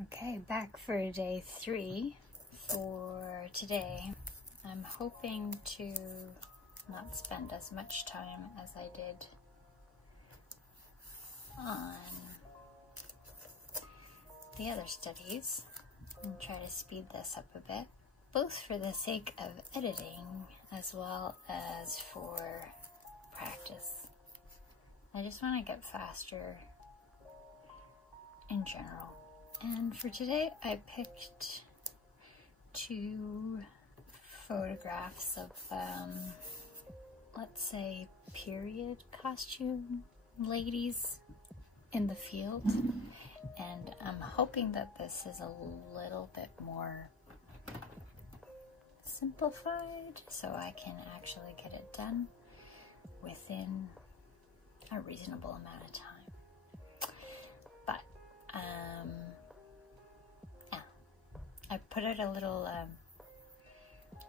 Okay, back for day 3 for today. I'm hoping to not spend as much time as I did on the other studies and try to speed this up a bit, both for the sake of editing as well as for practice. I just want to get faster in general. And for today, I picked 2 photographs of, let's say, period costume ladies in the field. And I'm hoping that this is a little bit more simplified so I can actually get it done within a reasonable amount of time. But, yeah, I put out a little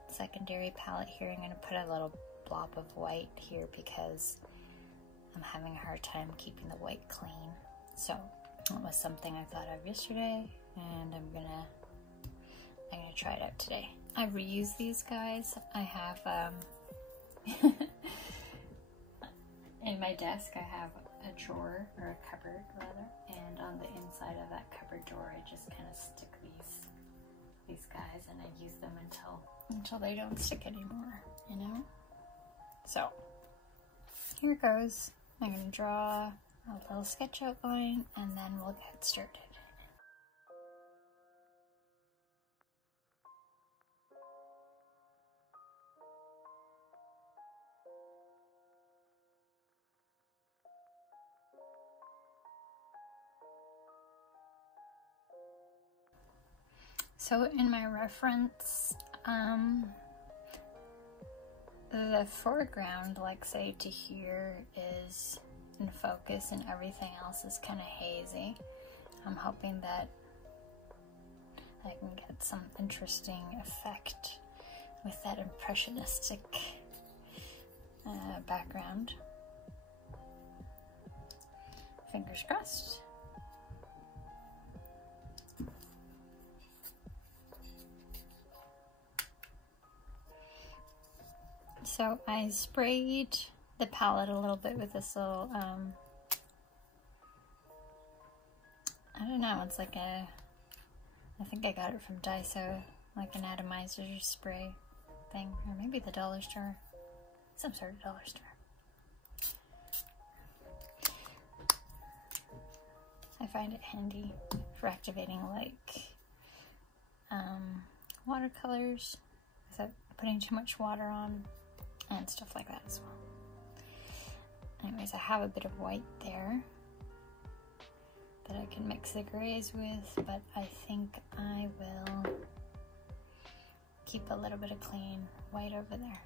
secondary palette here. I'm going to put a little blob of white here because I'm having a hard time keeping the white clean. So that was something I thought of yesterday, and I'm gonna try it out today. I reuse these guys. I have in my desk I have a drawer, or a cupboard rather, and on the inside of that cupboard door I just kind of stick these guys, and I use them until they don't stick anymore, you know? So here goes. I'm gonna draw a little sketch outline and then we'll get started. So in my reference, the foreground, like say to here, is in focus and everything else is kind of hazy. I'm hoping that I can get some interesting effect with that impressionistic background. Fingers crossed. So I sprayed the palette a little bit with this little, I don't know, it's like I think I got it from Daiso, like an atomizer spray thing, or maybe the dollar store, some sort of dollar store. I find it handy for activating like watercolors without putting too much water on and stuff like that as well. Anyways, I have a bit of white there that I can mix the grays with, but I think I will keep a little bit of clean white over there.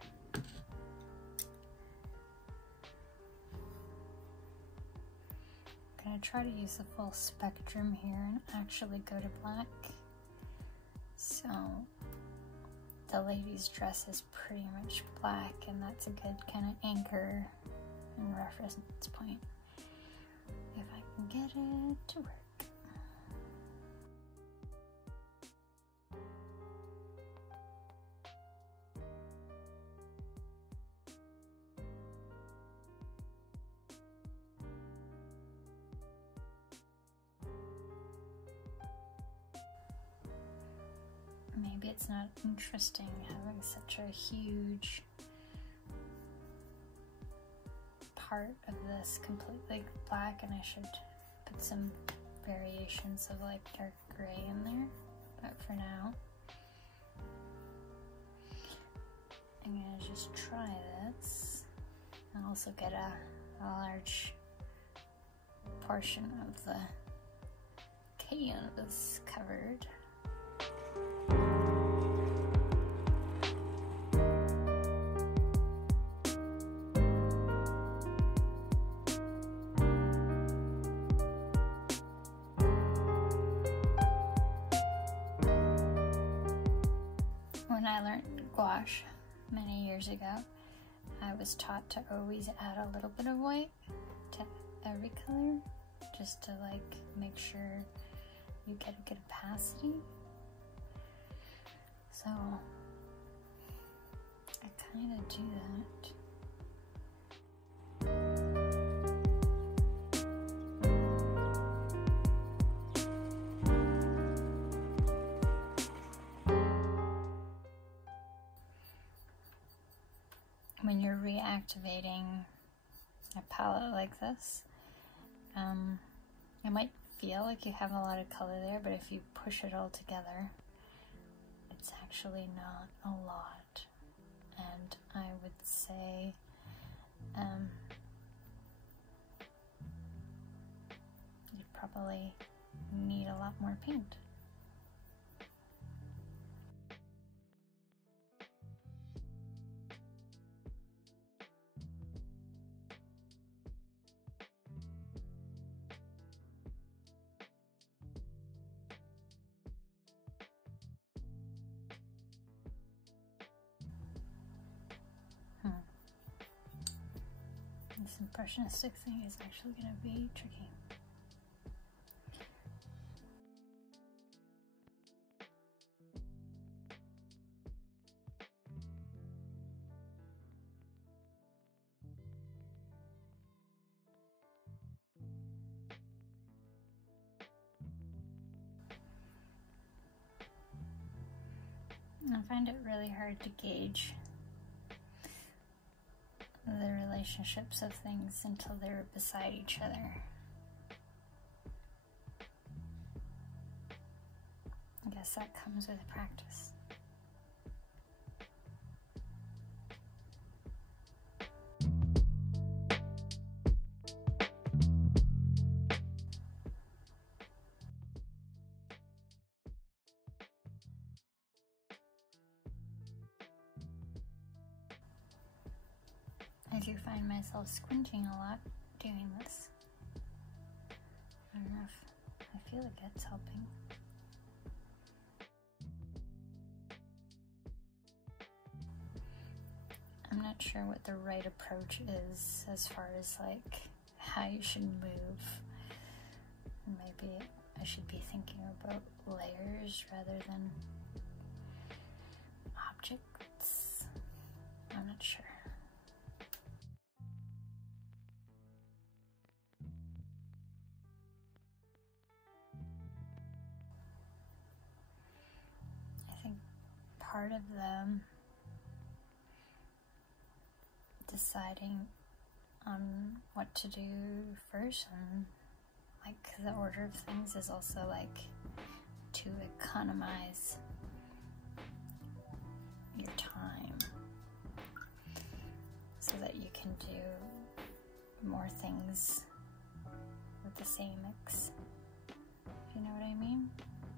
I'm gonna try to use the full spectrum here and actually go to black. So the lady's dress is pretty much black, and that's a good kind of anchor and reference point if I can get it to work. Maybe it's not interesting having such a huge part of this completely black, and I should put some variations of like dark gray in there, but for now I'm gonna just try this and also get a large portion of the canvas covered. When I learned gouache many years ago, I was taught to always add a little bit of white to every color, just to like make sure you get a good opacity. So I kind of do that. When you're reactivating a palette like this, it might feel like you have a lot of color there, but if you push it all together, it's actually not a lot. And I would say you probably need a lot more paint. This impressionistic thing is actually going to be tricky. I find it really hard to gauge the relationships of things until they're beside each other. I guess that comes with practice. I do find myself squinting a lot doing this. I don't know if I feel like that's helping. I'm not sure what the right approach is as far as like how you should move. Maybe I should be thinking about layers rather than objects. I'm not sure. Part of the deciding on what to do first and like the order of things is also like to economize your time so that you can do more things with the same mix. If you know what I mean?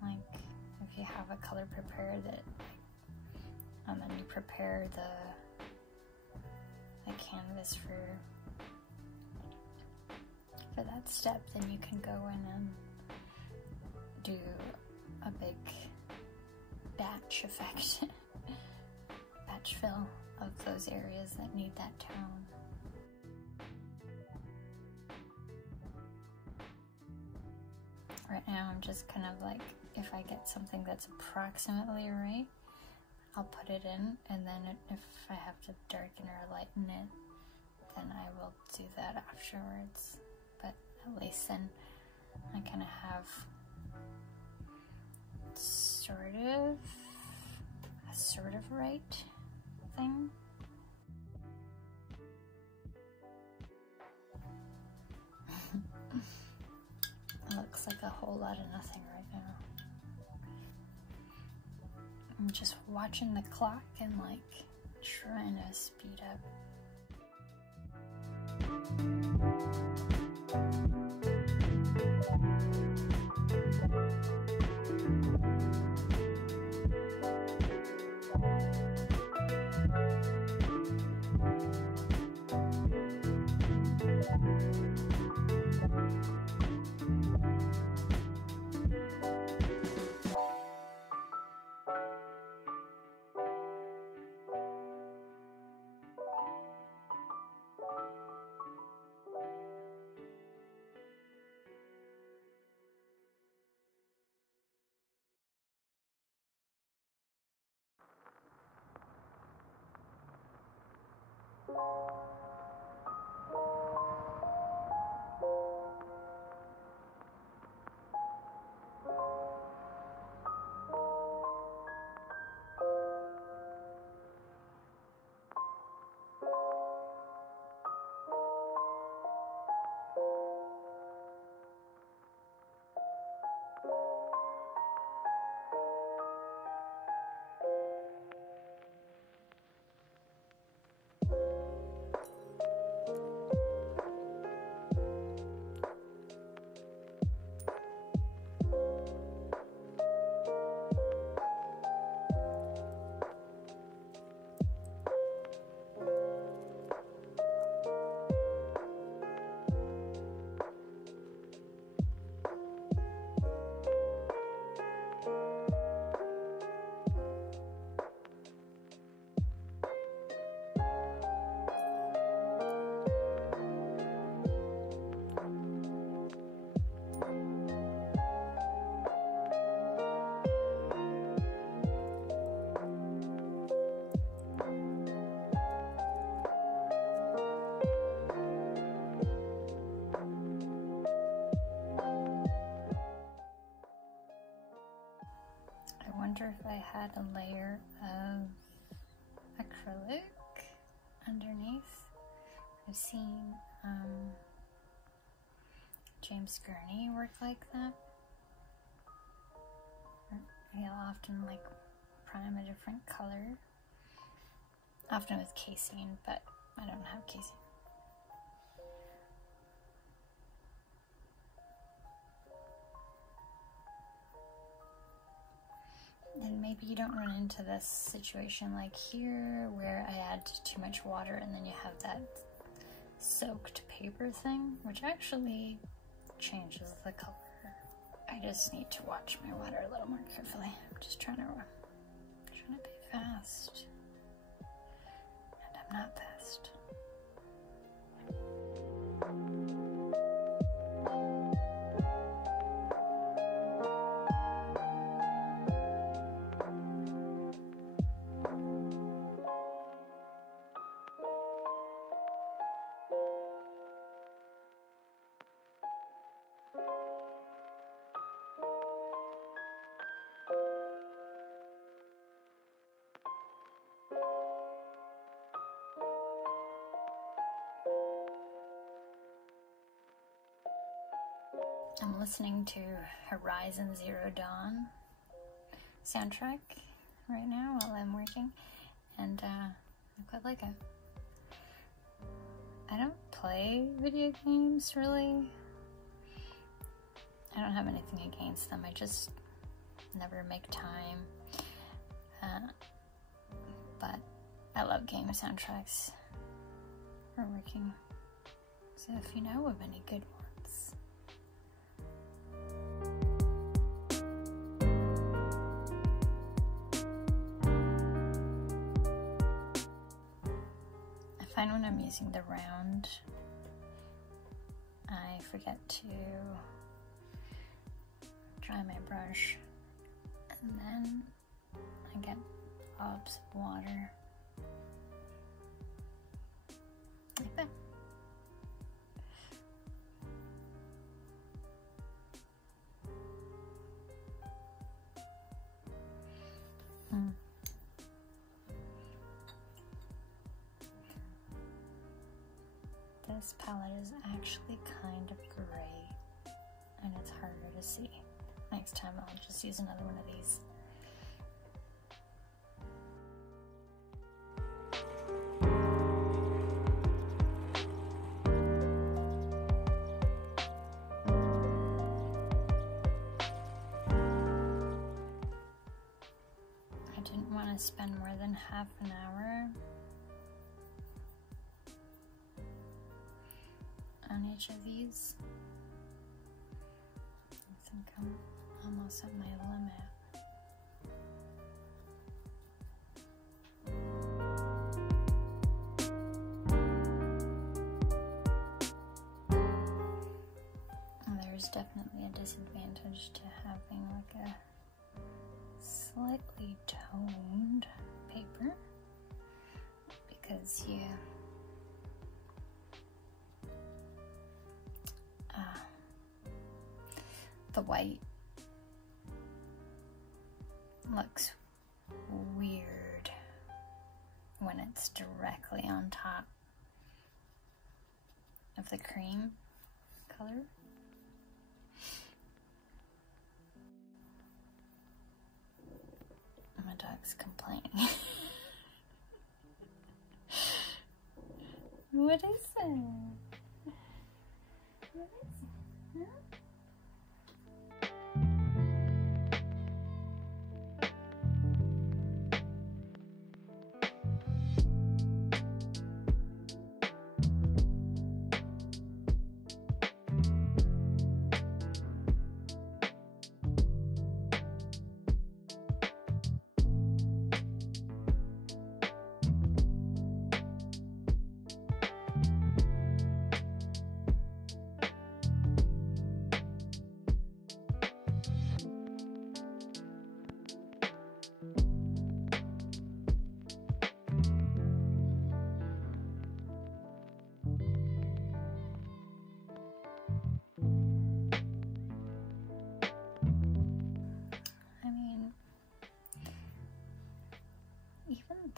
Like if you have a color prepared that and you prepare the canvas for that step, then you can go in and do a big batch effect, batch fill of those areas that need that tone. Right now I'm just kind of like, if I get something that's approximately right, I'll put it in, and then if I have to darken or lighten it, then I will do that afterwards. But at least then I kind of have a sort of right thing. It looks like a whole lot of nothing right now. I'm just watching the clock and like trying to speed up. wonder if I had a layer of acrylic underneath. I've seen James Gurney work like that. He'll often like prime a different color, often with casein, but I don't have casein. Then maybe you don't run into this situation like here where I add too much water and then you have that soaked paper thing, which actually changes the color. I just need to watch my water a little more carefully. I'm just trying to be fast, and I'm not fast. I'm listening to Horizon Zero Dawn soundtrack right now while I'm working, and I quite like it. I don't play video games really. I don't have anything against them, I just never make time. But I love game soundtracks for working. So if you know of any good ones, find when I'm using the round, I forget to dry my brush, and then I get globs of water like that. This palette is actually kind of gray, and it's harder to see. Next time I'll just use another one of these. I didn't want to spend more than half an hour on each of these. I think I'm almost at my limit. There's definitely a disadvantage to having like a slightly toned paper, because the white looks weird when it's directly on top of the cream color. My dog's complaining. What is it? What is it? Huh?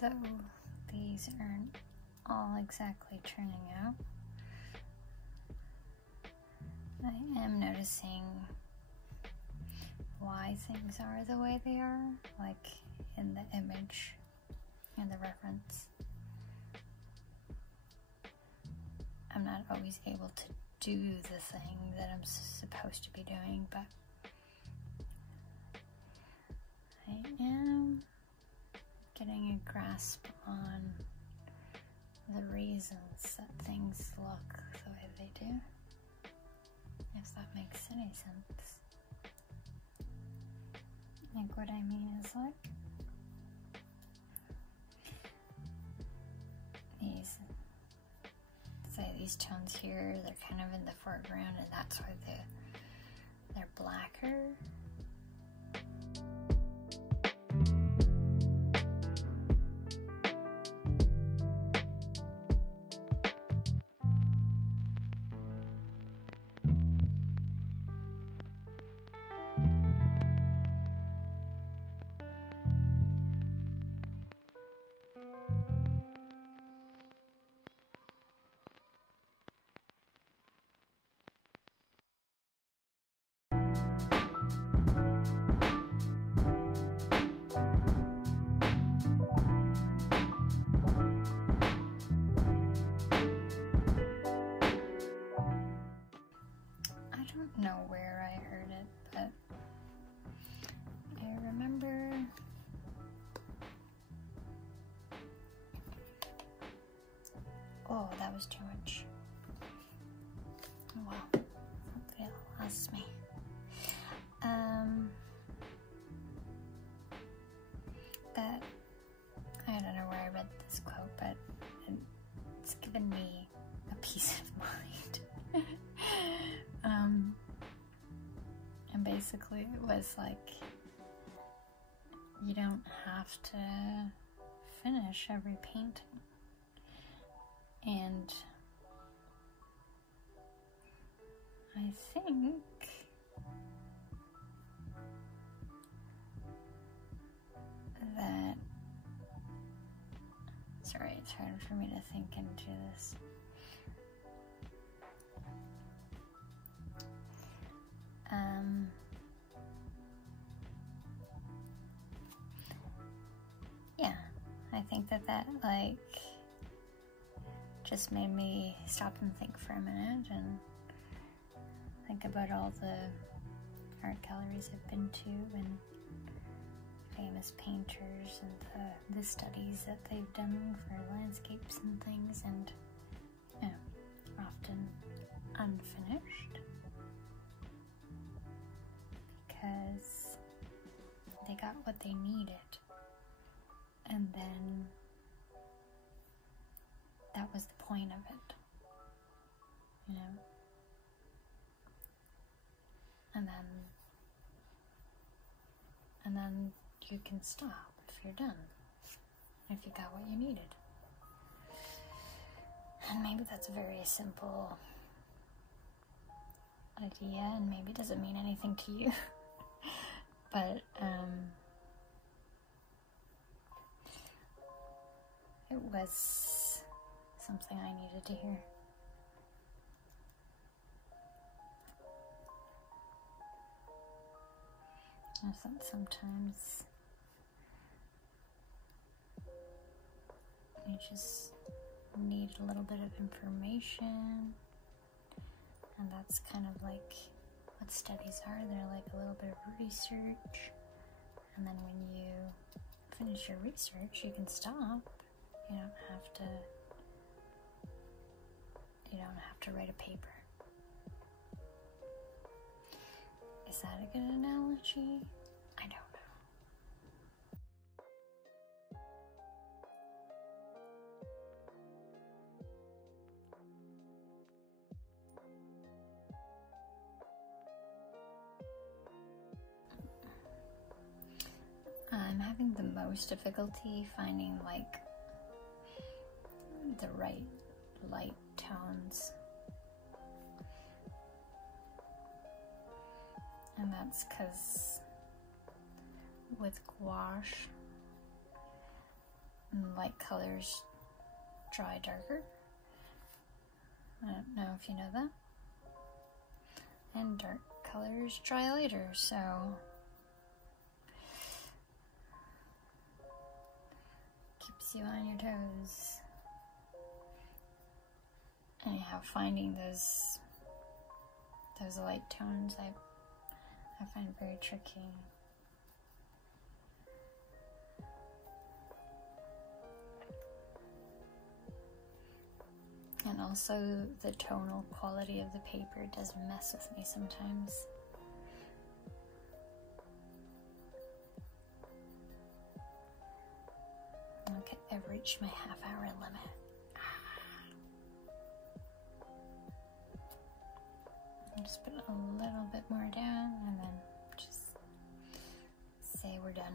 though these aren't all exactly turning out, I am noticing why things are the way they are, like in the image, in the reference. I'm not always able to do the thing that I'm supposed to be doing, but I am getting a grasp on the reasons that things look the way they do, if that makes any sense. Like, what I mean is, like, these tones here, they're kind of in the foreground, and that's why they're blacker. Know where I heard it, but I remember oh, that was too much. Well, hopefully it'll last me. That I don't know where I read this quote, but it's given me a peace of mind. And basically it was like, you don't have to finish every painting. And I think that, sorry, it's hard for me to think into this. Yeah, I think that like just made me stop and think for a minute and think about all the art galleries I've been to and famous painters and the studies that they've done for landscapes and things, and often unfinished because they got what they needed, and then that was the point of it, and then you can stop if you're done, if you got what you needed. And maybe that's a very simple idea, and maybe it doesn't mean anything to you. But it was something I needed to hear. I think sometimes you just need a little bit of information, and that's kind of like what studies are. They're like a little bit of research, and then when you finish your research, you can stop. You don't have to write a paper. Is that a good analogy? I don't know. I'm having the most difficulty finding like the right light tones, and that's because with gouache light colors dry darker. I don't know if you know that. And dark colors dry later, so keeps you on your toes. Anyhow, finding those light tones I find very tricky. And also the tonal quality of the paper does mess with me sometimes. Okay, I've reached my half-hour limit. I'll just put a little bit more down and then just say we're done.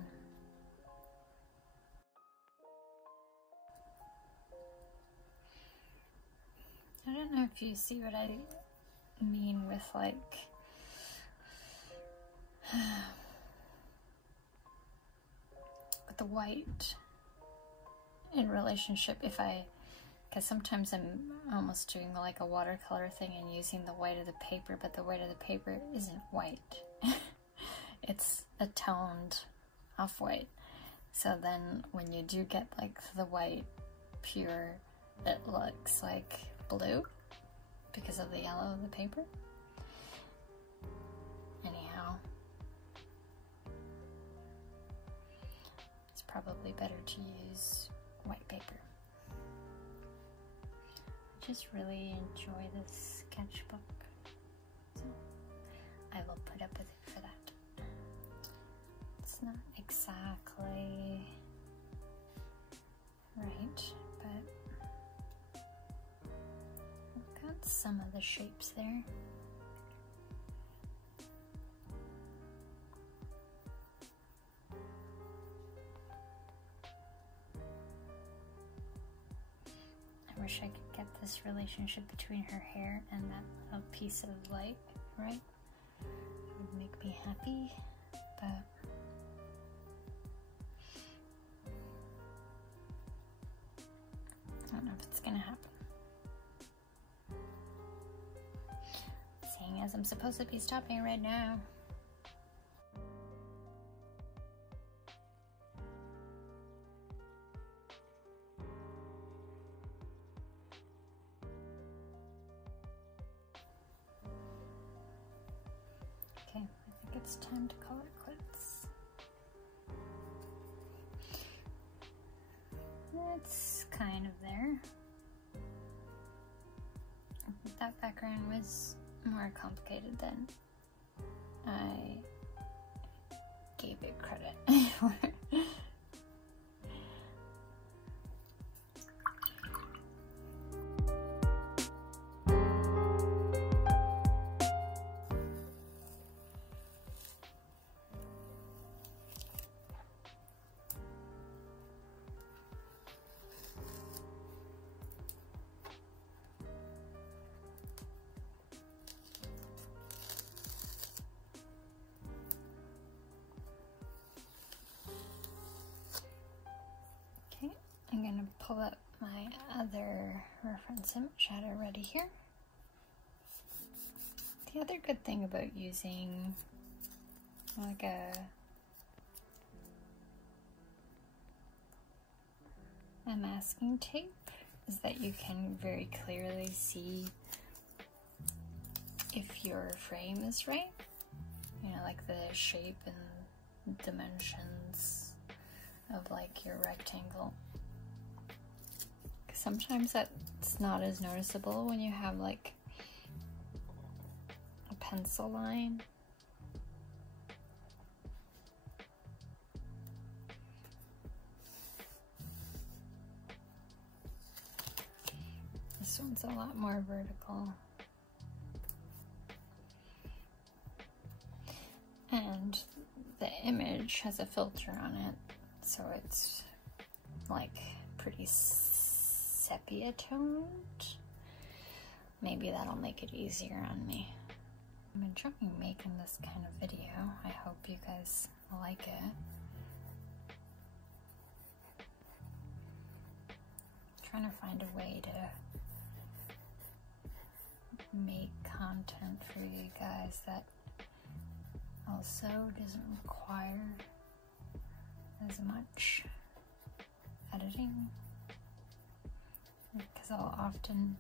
I don't know if you see what I mean with like with the white in relationship, because sometimes I'm almost doing like a watercolor thing and using the white of the paper, but the white of the paper isn't white. It's a toned off-white. So then when you do get like the white pure, it looks like blue because of the yellow of the paper. Anyhow, it's probably better to use white paper. I just really enjoy this sketchbook, so I will put up with it for that. It's not exactly right, but I've got some of the shapes there. I wish I could get this relationship between her hair and that little piece of light right. It would make me happy, but I don't know if it's gonna happen. Seeing as I'm supposed to be stopping right now. Okay, I think it's time to call it quits. It's kind of there. That background was more complicated than I gave it credit for. Okay, I'm going to pull up my other reference image I had already here. The other good thing about using like a masking tape is that you can very clearly see if your frame is right. You know, like the shape and dimensions of like your rectangle. Sometimes that's not as noticeable when you have like a pencil line. This one's a lot more vertical. And the image has a filter on it, so it's like pretty sepia toned. Maybe that'll make it easier on me. I'm enjoying making this kind of video. I hope you guys like it. trying to find a way to make content for you guys that also doesn't require as much editing, because I'll often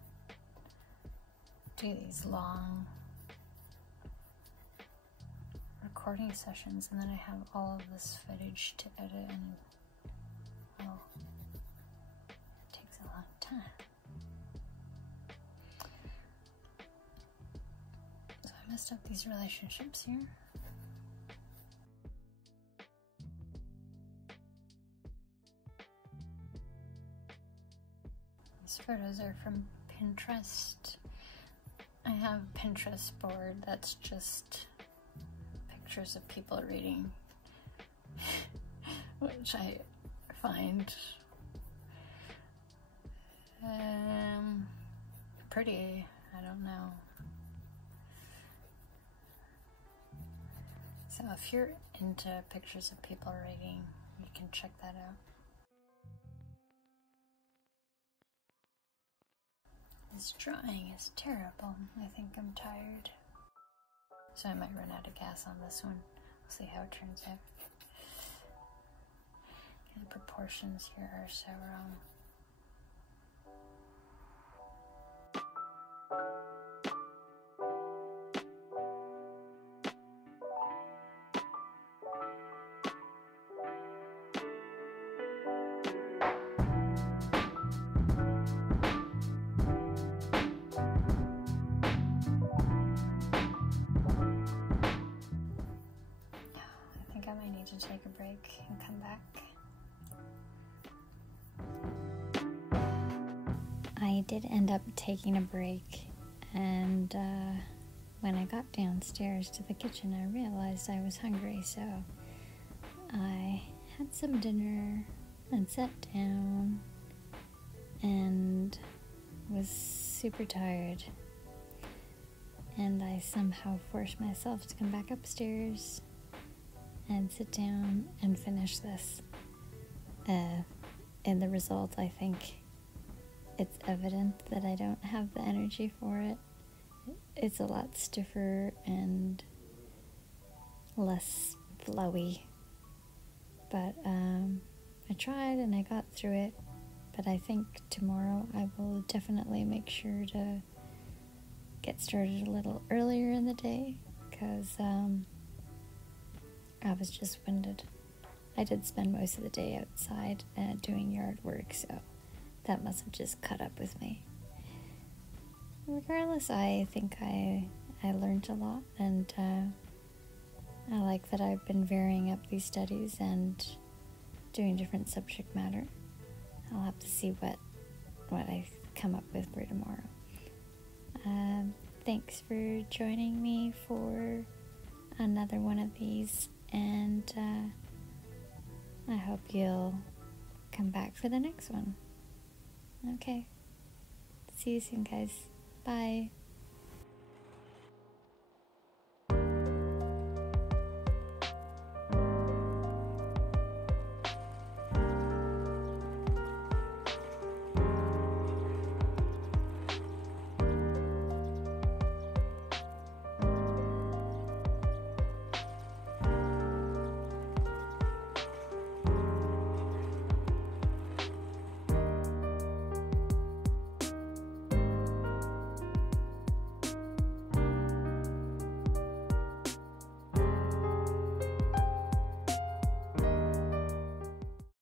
do these long recording sessions and then I have all of this footage to edit, and well, it takes a long time. So I messed up these relationships here. These photos are from Pinterest. I have a Pinterest board that's just pictures of people reading, which I find pretty, I don't know. So if you're into pictures of people reading, you can check that out. This drawing is terrible. I think I'm tired. So I might run out of gas on this one. We'll see how it turns out. The proportions here are so wrong. I might need to take a break and come back. I did end up taking a break, and when I got downstairs to the kitchen I realized I was hungry, so I had some dinner and sat down and was super tired, and I somehow forced myself to come back upstairs and sit down and finish this. In the result, I think it's evident that I don't have the energy for it. It's a lot stiffer and less flowy. But I tried and I got through it. But I think tomorrow I will definitely make sure to get started a little earlier in the day, because I was just winded. I did spend most of the day outside doing yard work, so that must have just caught up with me. Regardless, I think I learned a lot, and I like that I've been varying up these studies and doing different subject matter. I'll have to see what I come up with for tomorrow. Thanks for joining me for another one of these, and I hope you'll come back for the next one. Okay. See you soon, guys. Bye.